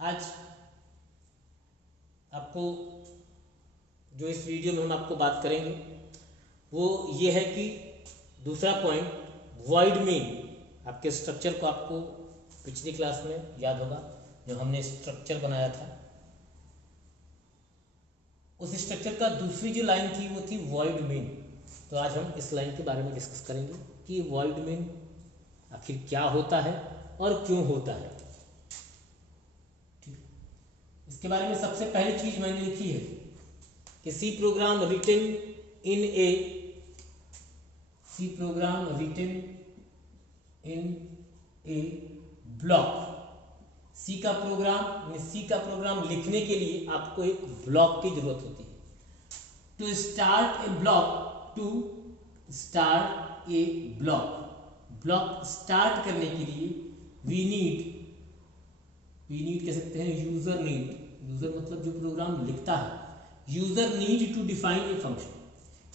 आज आपको जो इस वीडियो में हम आपको बात करेंगे वो ये है कि दूसरा पॉइंट वॉइड मेन। आपके स्ट्रक्चर को आपको पिछली क्लास में याद होगा, जब हमने स्ट्रक्चर बनाया था उस स्ट्रक्चर का दूसरी जो लाइन थी वो थी वॉइड मेन। तो आज हम इस लाइन के बारे में डिस्कस करेंगे कि वॉइड मेन आखिर क्या होता है और क्यों होता है। ठीक, इसके बारे में सबसे पहली चीज मैंने लिखी है कि C program written in a block. C का प्रोग्राम लिखने के लिए आपको एक ब्लॉक की जरूरत होती है। To start a block start करने के लिए वी नीड कह सकते हैं यूजर मतलब जो प्रोग्राम लिखता है, user need to define a function.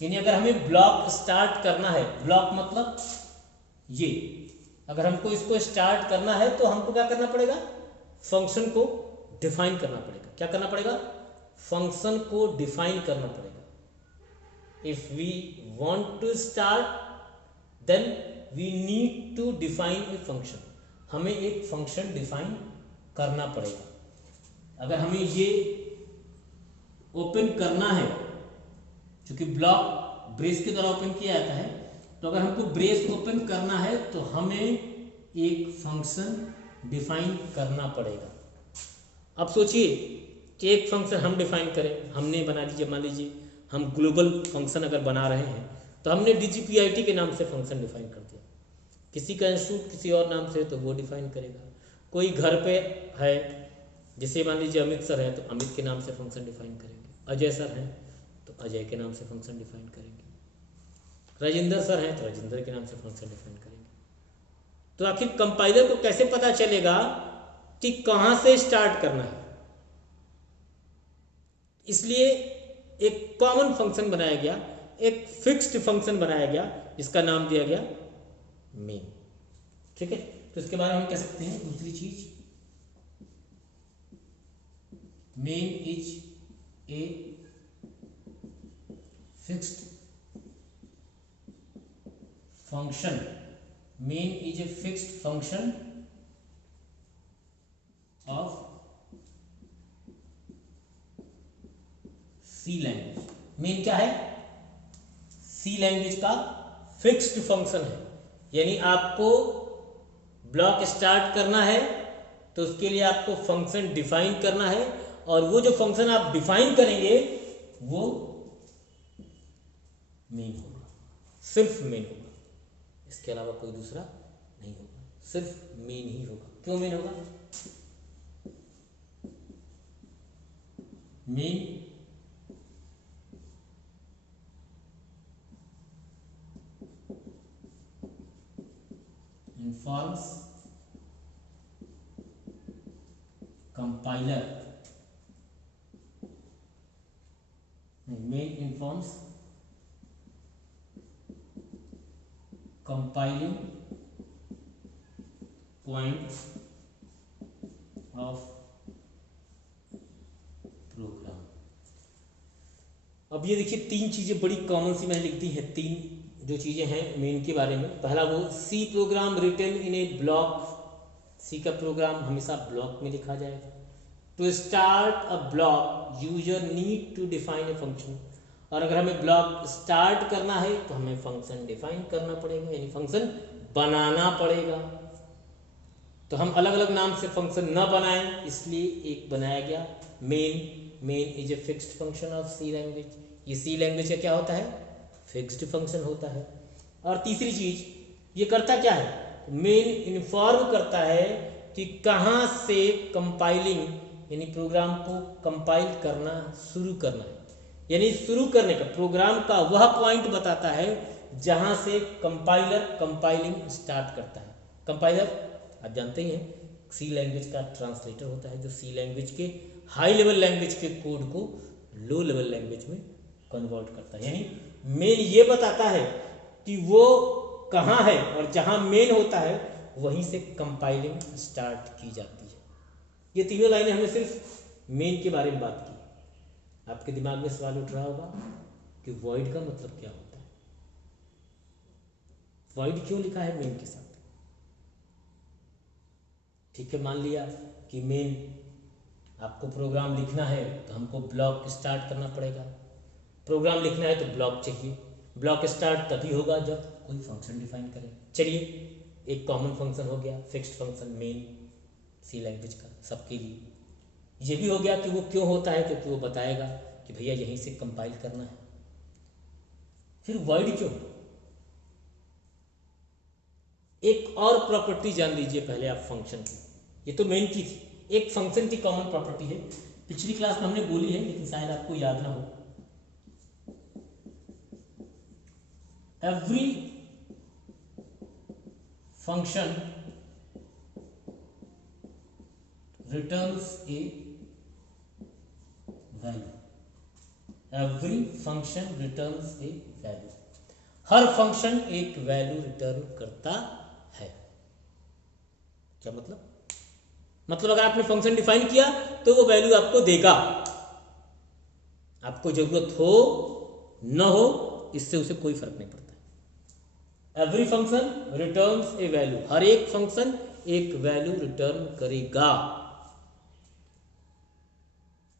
यानी अगर हमें ब्लॉक स्टार्ट करना है, ब्लॉक मतलब ये, अगर हमको इसको स्टार्ट करना है तो हमको क्या करना पड़ेगा, फंक्शन को डिफाइन करना पड़ेगा। क्या करना पड़ेगा, फंक्शन को डिफाइन करना पड़ेगा। If we want to start then we need to define a function. हमें एक फंक्शन डिफाइन करना पड़ेगा। अगर हमें ये ओपन करना है, क्योंकि ब्लॉक ब्रेस के द्वारा ओपन किया जाता है, तो अगर हमको ब्रेस ओपन करना है तो हमें एक फंक्शन डिफाइन करना पड़ेगा। अब सोचिए कि एक फंक्शन हम डिफाइन करें, हमने बना लीजिए, मान लीजिए हम ग्लोबल फंक्शन अगर बना रहे हैं तो हमने DGPIT के नाम से फंक्शन डिफाइन कर दिया। किसी का इंस्टीट्यूट किसी और नाम से तो वो डिफाइन करेगा। कोई घर पे है, जैसे मान लीजिए अमित सर है तो अमित के नाम से फंक्शन डिफाइन करेंगे। अजय सर हैं तो अजय के नाम से फंक्शन डिफाइन करेंगे। राजेंद्र सर हैं तो राजेंद्र के नाम से फंक्शन डिफाइन करेंगे। तो आखिर कंपाइलर को कैसे पता चलेगा कि कहां से स्टार्ट करना है? इसलिए एक कॉमन फंक्शन बनाया गया, एक फिक्स्ड फंक्शन बनाया गया जिसका नाम दिया गया मेन। ठीक है, तो इसके बारे में हम कह सकते हैं दूसरी चीज, main is a fixed function. Main is a fixed function of C language. Main क्या है, सी लैंग्वेज का फिक्स्ड फंक्शन है। यानी आपको ब्लॉक स्टार्ट करना है तो उसके लिए आपको फंक्शन डिफाइन करना है, और वो जो फंक्शन आप डिफाइन करेंगे वो मेन होगा, सिर्फ मेन होगा, इसके अलावा कोई दूसरा नहीं होगा, सिर्फ मेन ही होगा। क्यों मेन होगा? Main informs compiler, main informs compiling point of program। अब ये देखिए तीन चीजें बड़ी कॉमन सी मैंने लिख दी हैं, तीन जो चीजें हैं मेन के बारे में। पहला वो C program written in a block. C का प्रोग्राम हमेशा ब्लॉक में लिखा जाएगा। To start a block user need to define a function. और अगर हमें ब्लॉक स्टार्ट करना है तो हमें फंक्शन डिफाइन करना पड़ेगा, यानी फंक्शन बनाना पड़ेगा। तो हम अलग अलग नाम से फंक्शन न बनाएं, इसलिए एक बनाया गया main is a fixed function of C language. ये सी लैंग्वेज का क्या होता है, फिक्स्ड फंक्शन होता है। और तीसरी चीज ये करता क्या है, मेन इन्फॉर्म करता है कि कहां से कंपाइलिंग, यानी प्रोग्राम को कंपाइल करना शुरू करना है। यानी शुरू करने का प्रोग्राम का वह पॉइंट बताता है जहां से कंपाइलर कंपाइलिंग स्टार्ट करता है। कंपाइलर आप जानते ही हैं सी लैंग्वेज का ट्रांसलेटर होता है, जो सी लैंग्वेज के हाई लेवल लैंग्वेज के कोड को लो लेवल लैंग्वेज में कन्वर्ट करता है। यानी मेन ये बताता है कि वो कहाँ है, और जहाँ मेन होता है वहीं से कंपाइलिंग स्टार्ट की जाती है। ये तीनों लाइनें हमने सिर्फ मेन के बारे में बात की। आपके दिमाग में सवाल उठ रहा होगा कि वॉइड का मतलब क्या होता है, वॉइड क्यों लिखा है मेन के साथ। ठीक है, मान लिया कि मेन आपको प्रोग्राम लिखना है तो हमको ब्लॉक स्टार्ट करना पड़ेगा। प्रोग्राम लिखना है तो ब्लॉक चाहिए। ब्लॉक स्टार्ट तभी होगा जब कोई फंक्शन डिफाइन करे। चलिए, एक कॉमन फंक्शन हो गया, फिक्स्ड फंक्शन मेन सी लैंग्वेज का सबके लिए। ये भी हो गया कि वो क्यों होता है, क्योंकि वो बताएगा कि भैया यहीं से कंपाइल करना है। फिर वॉइड क्यों? एक और प्रॉपर्टी जान लीजिए पहले आप फंक्शन की। ये तो मेन की थी, एक फंक्शन की कॉमन प्रॉपर्टी है, पिछली क्लास में हमने बोली है लेकिन शायद आपको याद ना हो। एवरी फंक्शन रिटर्न्स ए वैल्यू। एवरी फंक्शन रिटर्न्स ए वैल्यू। हर फंक्शन एक वैल्यू रिटर्न करता है। क्या मतलब? मतलब अगर आपने फंक्शन डिफाइन किया तो वो वैल्यू आपको देगा, आपको जरूरत हो न हो इससे उसे कोई फर्क नहीं पड़ता। एवरी फंक्शन रिटर्न्स ए वैल्यू। हर एक फंक्शन एक वैल्यू रिटर्न करेगा।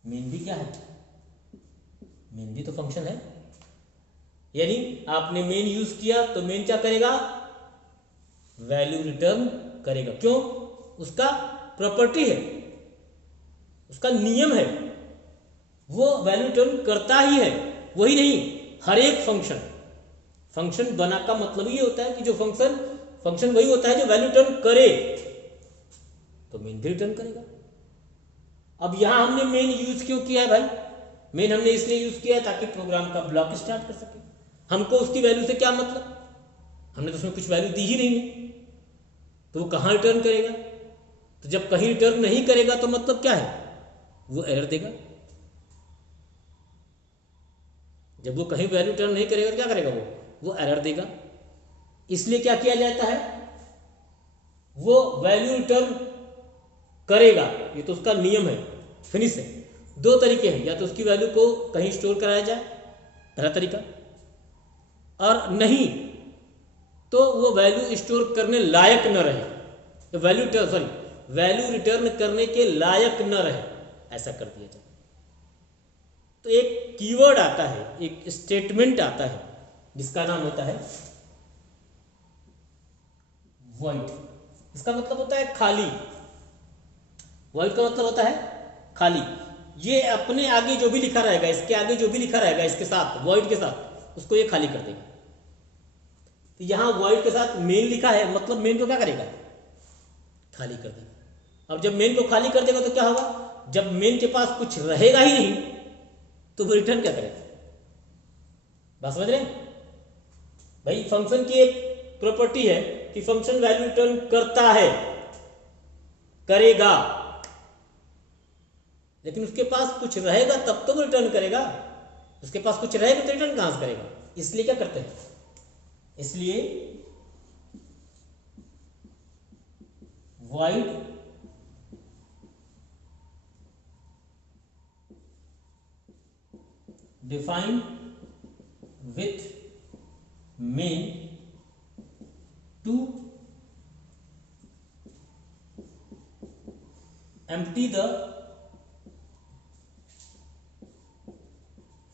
मेन भी क्या है? मेन भी तो फंक्शन है। यानी आपने मेन यूज किया तो मेन क्या करेगा? वैल्यू रिटर्न करेगा। क्यों? उसका प्रॉपर्टी है, उसका नियम है, वो वैल्यू रिटर्न करता ही है। वही नहीं, हर एक फंक्शन बना का मतलब ये होता है कि जो फंक्शन वही होता है जो वैल्यू रिटर्न करे, तो मेन भी रिटर्न करेगा। अब यहां हमने मेन यूज क्यों किया है भाई? मेन हमने इसलिए यूज किया है ताकि प्रोग्राम का ब्लॉक स्टार्ट कर सके। हमको उसकी वैल्यू से क्या मतलब? हमने तो उसमें कुछ वैल्यू दी ही नहीं है, तो वो कहां रिटर्न करेगा? तो जब कहीं रिटर्न नहीं करेगा तो मतलब क्या है? वो एरर देगा। जब वो कहीं वैल्यू रिटर्न नहीं करेगा तो क्या करेगा? वो एरर देगा। इसलिए क्या किया जाता है? वो वैल्यू रिटर्न करेगा, ये तो उसका नियम है, फिनिश है। दो तरीके हैं, या तो उसकी वैल्यू को कहीं स्टोर कराया जाए, पहला तरीका, और नहीं तो वो वैल्यू स्टोर करने लायक न रहे, तो वैल्यू रिटर्न करने के लायक न रहे, ऐसा कर दिया जाए। तो एक कीवर्ड आता है, एक स्टेटमेंट आता है जिसका नाम होता है वॉइड। इसका मतलब होता है खाली। वॉइड का मतलब होता है खाली। ये अपने आगे जो भी लिखा रहेगा, इसके आगे जो भी लिखा रहेगा, इसके साथ वॉइड के साथ, उसको ये खाली कर देगा। तो यहां वॉइड के साथ मेन लिखा है, मतलब मेन को क्या करेगा? खाली कर देगा। अब जब मेन को खाली कर देगा तो क्या होगा? जब मेन के पास कुछ रहेगा ही नहीं तो वो रिटर्न क्या करेगा? बात समझ रहे हैं भाई? फंक्शन की एक प्रॉपर्टी है कि फंक्शन वैल्यू रिटर्न करता है, करेगा, लेकिन उसके पास कुछ रहेगा तब तो वो रिटर्न करेगा। उसके पास कुछ रहेगा तो रिटर्न कहां से करेगा? इसलिए क्या करते हैं? इसलिए void defined with main to empty the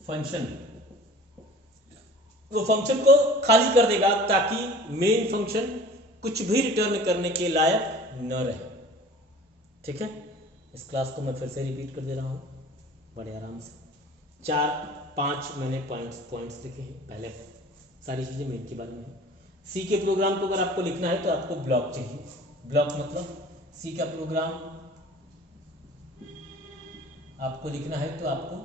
function. वो फंक्शन को खाली कर देगा ताकि मेन फंक्शन कुछ भी रिटर्न करने के लायक न रहे। ठीक है, इस क्लास को मैं फिर से रिपीट कर दे रहा हूं बड़े आराम से। 4-5 मैंने पॉइंट्स लिखे हैं। पहले सारी चीजें मेन के बारे में है। सी के प्रोग्राम को अगर आपको लिखना है तो आपको ब्लॉक चाहिए। ब्लॉक मतलब सी का प्रोग्राम आपको लिखना है तो आपको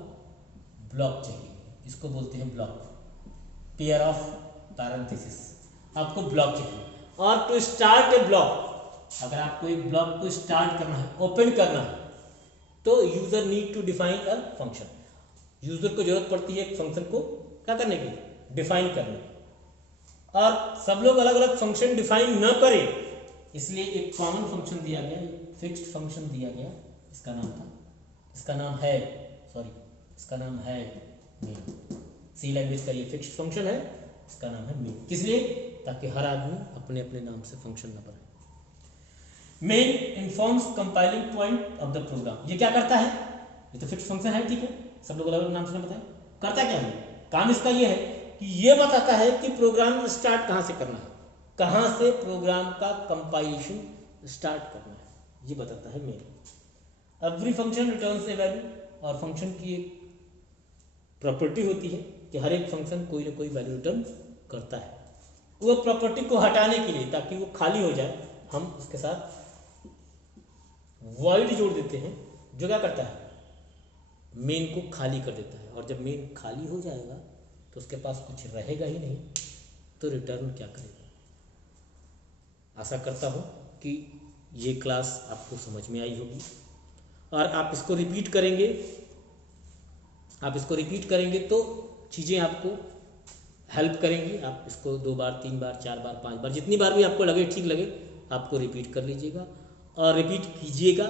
ब्लॉक चाहिए। इसको बोलते हैं ब्लॉक, पेयर ऑफ पैरेंथेसिस। आपको ब्लॉक चाहिए। और टू स्टार्ट ए ब्लॉक, अगर आपको एक ब्लॉक को स्टार्ट करना है, ओपन करना है, तो user need to define a function. User को जरूरत पड़ती है एक फंक्शन को क्या करने की? डिफाइन करने। और सब लोग अलग अलग फंक्शन डिफाइन न करें, इसलिए एक कॉमन फंक्शन दिया गया, फिक्स्ड फंक्शन दिया गया इसका नाम था, इसका नाम है, सॉरी इसका नाम है मेन। सी लैंग्वेज का ये फिक्स्ड फंक्शन है, इसका नाम है मेन। किस लिए? ताकि हर आदमी अपने अपने नाम से फंक्शन ना बनाए। Main informs compiling point of the program. ये क्या करता है? ये तो फिक्स्ड फंक्शन है, ठीक है, सब लोग अलग अलग नाम से बताएं। करता क्या है? काम इसका ये है कि ये बताता है कि प्रोग्राम स्टार्ट कहाँ से करना है, कहाँ से प्रोग्राम का कंपाइलेशन स्टार्ट करना है, ये बताता है मेन। एवरी फंक्शन रिटर्न्स ए वैल्यू, और फंक्शन की एक प्रॉपर्टी होती है कि हर एक फंक्शन कोई ना कोई वैल्यू रिटर्न करता है। वो प्रॉपर्टी को हटाने के लिए, ताकि वो खाली हो जाए, हम उसके साथ वॉइड जोड़ देते हैं, जो क्या करता है? मेन को खाली कर देता है। और जब मेन खाली हो जाएगा तो उसके पास कुछ रहेगा ही नहीं, तो रिटर्न क्या करेगा? आशा करता हूँ कि ये क्लास आपको समझ में आई होगी, और आप इसको रिपीट करेंगे, तो चीज़ें आपको हेल्प करेंगी। आप इसको 2 बार 3 बार 4 बार 5 बार, जितनी बार भी आपको लगे, ठीक लगे, आपको रिपीट कर लीजिएगा और रिपीट कीजिएगा।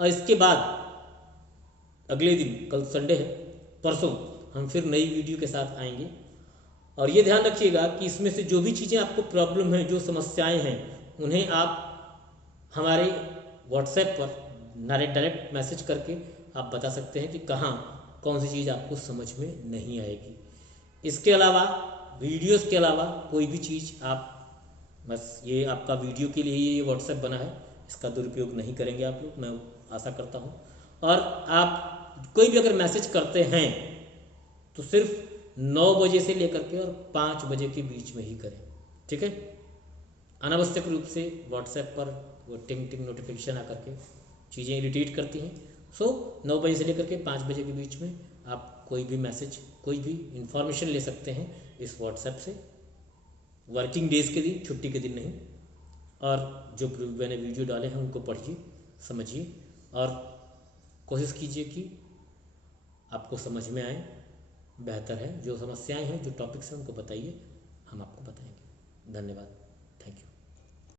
और इसके बाद अगले दिन, कल संडे है, परसों हम फिर नई वीडियो के साथ आएंगे। और ये ध्यान रखिएगा कि इसमें से जो भी चीज़ें आपको प्रॉब्लम है, जो समस्याएं हैं, उन्हें आप हमारे व्हाट्सएप पर डायरेक्ट मैसेज करके आप बता सकते हैं कि कहाँ कौन सी चीज़ आपको समझ में नहीं आएगी। इसके अलावा, वीडियोस के अलावा कोई भी चीज़ आप, बस ये आपका वीडियो के लिए ये व्हाट्सएप बना है, इसका दुरुपयोग नहीं करेंगे आप लोग, मैं आशा करता हूँ। और आप कोई भी अगर मैसेज करते हैं तो सिर्फ 9 बजे से लेकर के और 5 बजे के बीच में ही करें, ठीक है? अनावश्यक रूप से व्हाट्सएप पर वो टिंग टिंग नोटिफिकेशन आकर के चीज़ें इरिटेट करती हैं। सो 9 बजे से लेकर के 5 बजे के बीच में आप कोई भी मैसेज, कोई भी इंफॉर्मेशन ले सकते हैं इस व्हाट्सएप से, वर्किंग डेज़ के दिन, छुट्टी के दिन नहीं। और जो मैंने वीडियो डाले हैं उनको पढ़िए, समझिए, और कोशिश कीजिए कि आपको समझ में आए, बेहतर है। जो समस्याएं हैं, जो टॉपिक्स हैं, उनको बताइए, हम आपको बताएंगे। धन्यवाद।